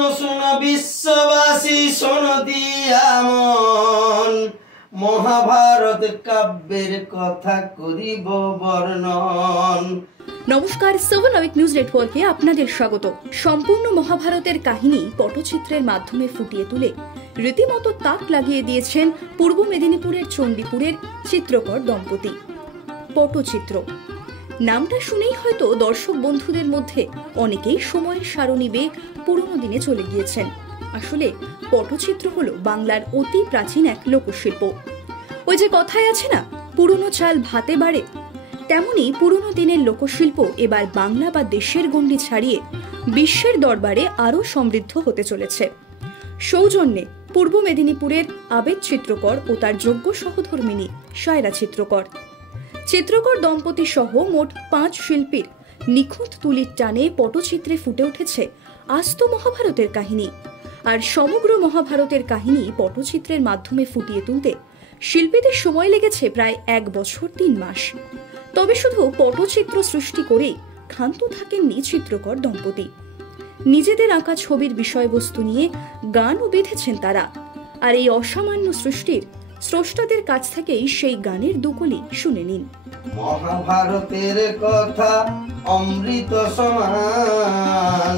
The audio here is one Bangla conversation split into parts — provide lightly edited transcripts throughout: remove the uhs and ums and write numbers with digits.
শুনো শুনো বিশ্ববাসী, শোনো দিয়া মন, মহাভারত কাব্যের কথা করিব বর্ণন। নমস্কার, 7 আওয়ার নিউজ নেটওয়ার্কে আপনাদের স্বাগত। সম্পূর্ণ মহাভারতের কাহিনী পটচিত্রের মাধ্যমে ফুটিয়ে তুলে রীতিমতো তাক লাগিয়ে দিয়েছেন পূর্ব মেদিনীপুরের চণ্ডীপুরের চিত্রকর দম্পতি। পটচিত্র নামটা শুনেই হয়তো দর্শক বন্ধুদের মধ্যে অনেকেই সময়ের সারণী বেয়ে পুরনো দিনে চলে গিয়েছেন। আসলে পটচিত্র হলো বাংলার অতি প্রাচীন এক লোকশিল্প। ওই যে কথায় আছে না, পুরনো চাল ভাতে বাড়ে, তেমনি পুরনো দিনের লোকশিল্প এবার বাংলা বা দেশের গণ্ডি ছাড়িয়ে বিশ্বের দরবারে আরও সমৃদ্ধ হতে চলেছে। সৌজন্যে পূর্ব মেদিনীপুরের আবেদ চিত্রকর ও তার যোগ্য সহধর্মিনী সায়রা চিত্রকর। চিত্রকর দম্পতি সহ মোট 5 শিল্পীর নিখুঁত তুলির টানে পটচিত্রে ফুটে উঠেছে আস্ত মহাভারতের কাহিনী। আর সমগ্র মহাভারতের কাহিনী পটচিত্রের মাধ্যমে ফুটিয়ে তুলতে শিল্পীদের সময় লেগেছে প্রায় 1 বছর 3 মাস। তবে শুধু পটচিত্র সৃষ্টি করেই ক্ষান্ত থাকেননি চিত্রকর দম্পতি। নিজেদের আঁকা ছবির বিষয়বস্তু নিয়ে গানও বেঁধেছেন তারা। আর এই অসামান্য সৃষ্টির স্রষ্টাদের কাছ থেকেই সেই গানের দুকলি শুনে নিন। মহাভারতের কথা অমৃত সমান,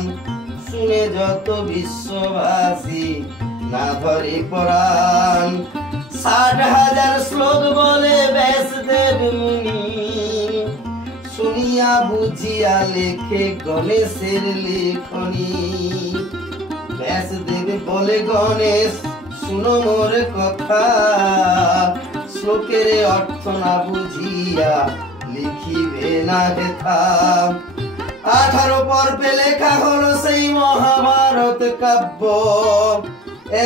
শুনে যত বিশ্ববাসী না ধরে পরাণ। 60,000 শ্লোক বলে ব্যাসদেব মুনি, শুনিয়া বুঝিয়া লেখে গণেশের লেখনী। ব্যাসদেব বলে গণেশ শুনো মোর কথা, শ্লোকের অর্থ না বুঝিয়া লিখিবে না হেথা। 18 পর্বে লেখা হলো সেই মহাভারত কাব্য,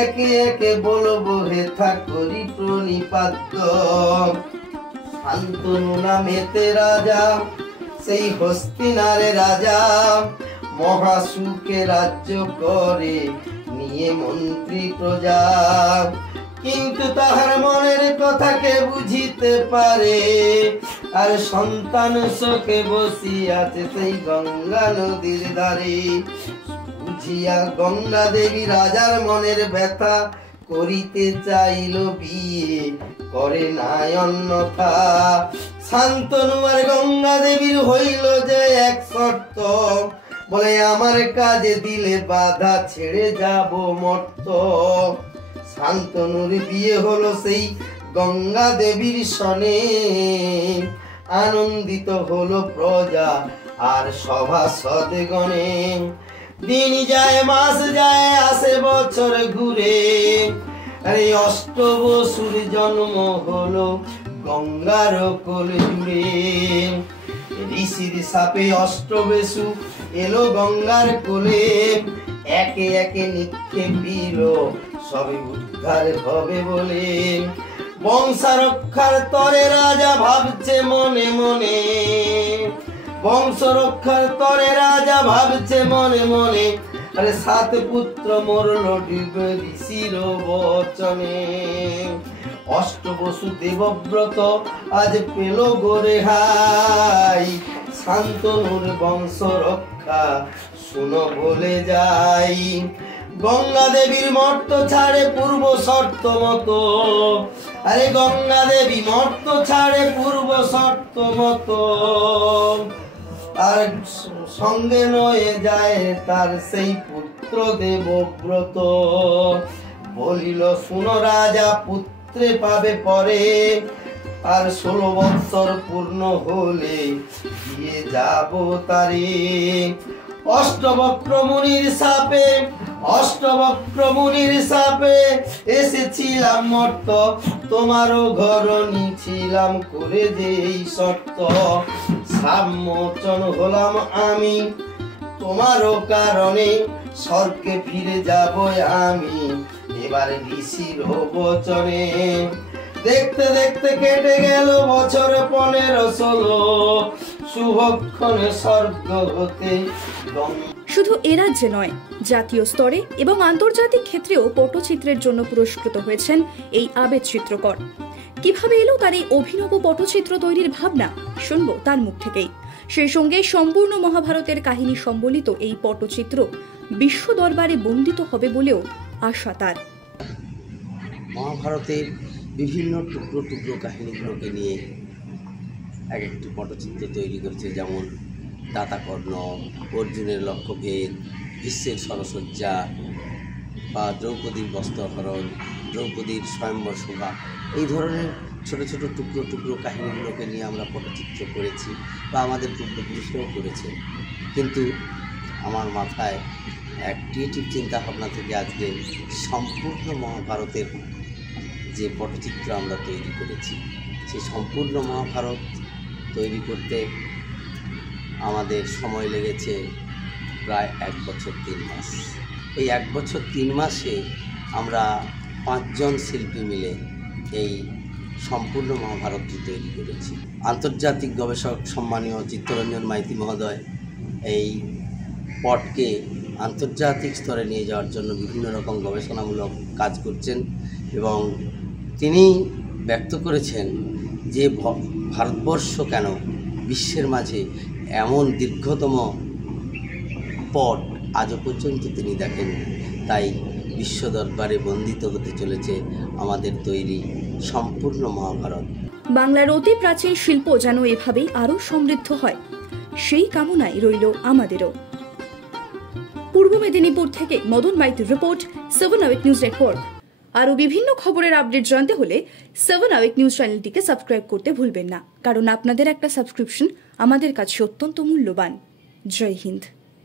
একে একে বলবো হেথা করি প্রণিপাত। শান্তনু নামেতে রাজা, সেই হস্তিনারে রাজা, মহাসুখে রাজ্য করে নিয়ে মন্ত্রী প্রজা। কিন্তু তাহার মনের কথা কে বুঝিতে পারে, আর সন্তান শোকে বসিয়াছে সেই গঙ্গা নদীর ধারে। বুঝিয়া গঙ্গা দেবী রাজার মনের ব্যথা, করিতে চাইল বিয়ে করে নাই অন্যথা। শান্তনু আর গঙ্গা দেবীর হইল যে এক শর্ত, বলে আমার কাজে দিলে বাধা ছেড়ে যাব মর্ত। শান্তনুর বিয়ে হলো সেই গঙ্গা দেবীর সনে, আনন্দিত হলো প্রজা আর সভাসদ গণে। দিন যায় মাস যায় আসে বছর ঘুরে, আরে অষ্টবসুর জন্ম হলো গঙ্গার কোল জুড়ে। ঋষির সাপে অষ্টবসু এলো গঙ্গার কোলে, একে একে নিক্ষেপ দিল সবে উদ্ধার হবে বলে। বংশরক্ষার তরে রাজা ভাবছে মনে মনে, বংশ রক্ষার তরে রাজা ভাবছে মনে মনে। আরে 7 পুত্র মরল ডুবে ঋষির বচনে। অষ্টবসু দেবব্রত আজ পেল গোরে হাই, শান্তনুর বংশ রক্ষা শুনো বলে যাই। গঙ্গা দেবীর মর্ত ছাড়ে পূর্ব শর্ত মতো, আরে গঙ্গা দেবী মর্ত ছাড়ে পূর্ব শর্ত মতো। আর সঙ্গে নয়ে যায় তার সেই পুত্র দেবব্রত। বলিল শুনো রাজা, পুত্রে পাবে পরে, আর 16 বৎসর পূর্ণ হলে দিয়ে যাব তারে। অষ্টবক্র মুনির সাপে, অষ্টবক্র মুনির সাপে এসেছিলাম মর্ত, তোমারও ঘরণী ছিলাম করে যে এই শর্ত। সাবমোচন হলাম আমি তোমারও কারণে, স্বর্গে ফিরে যাব আমি এবার ঋষির বচনে। দেখতে দেখতে কেটে গেল বছর 15-16, শুভক্ষণে স্বর্গ হতে। শুধু এ রাজ্যে নয়, জাতীয় স্তরে এবং আন্তর্জাতিক ক্ষেত্রেও পটচিত্রের জন্য পুরস্কৃত হয়েছেন এই আবেদ চিত্রকর। কিভাবে এলো তার এই অভিনব পটচিত্র তৈরির ভাবনা, শুনবো তার মুখ থেকেই। সেই সঙ্গে সম্পূর্ণ মহাভারতের কাহিনী সম্বলিত এই পটচিত্র বিশ্ব দরবারে বন্দিত হবে বলেও আশা তার। মহাভারতের বিভিন্ন টুকরো টুকরো কাহিনীগুলোকে নিয়ে এক একটি পটচিত্র তৈরি করেছে, যেমন দাতাকর্ণ, অর্জুনের লক্ষ্যভেদ, ভীষ্মের সরসজ্জা বা দ্রৌপদীর বস্ত্রহরণ, দ্রৌপদীর স্বয়ম্বর শোভা, এই ধরনের ছোট ছোট টুকরো টুকরো কাহিনীগুলোকে নিয়ে আমরা পটচিত্র করেছি বা আমাদের পূর্বপুরুষরাও করেছে। কিন্তু আমার মাথায় এক ক্রিয়েটিভ চিন্তাভাবনা থেকে আজকে সম্পূর্ণ মহাভারতের যে পটচিত্র আমরা তৈরি করেছি, সেই সম্পূর্ণ মহাভারত তৈরি করতে আমাদের সময় লেগেছে প্রায় 1 বছর 3 মাস। এই 1 বছর 3 মাসে আমরা 5 জন শিল্পী মিলে এই সম্পূর্ণ মহাভারতটি তৈরি করেছি। আন্তর্জাতিক গবেষক সম্মানীয় চিত্তরঞ্জন মাইতি মহোদয় এই পটকে আন্তর্জাতিক স্তরে নিয়ে যাওয়ার জন্য বিভিন্ন রকম গবেষণামূলক কাজ করছেন এবং তিনি ব্যক্ত করেছেন যে ভারতবর্ষ কেন বিশ্বের মাঝে এমন দীর্ঘতম পট আজও পর্যন্ত তিনি দেখেন। তাই বিশ্ব দরবারে বন্দিত হতে চলেছে আমাদের তৈরি সম্পূর্ণ মহাভারত। বাংলার অতি প্রাচীন শিল্প যেন এভাবেই আরো সমৃদ্ধ হয়, সেই কামনাই রইল আমাদেরও। পূর্ব মেদিনীপুর থেকে মদন মাইতির রিপোর্ট, 7 আওয়ার নিউজ নেটওয়ার্ক। আরও বিভিন্ন খবরের আপডেট জানতে হলে 7 আওয়ার নিউজ চ্যানেলটিকে সাবস্ক্রাইব করতে ভুলবেন না, কারণ আপনাদের একটা সাবস্ক্রিপশন আমাদের কাছে অত্যন্ত মূল্যবান। জয় হিন্দ।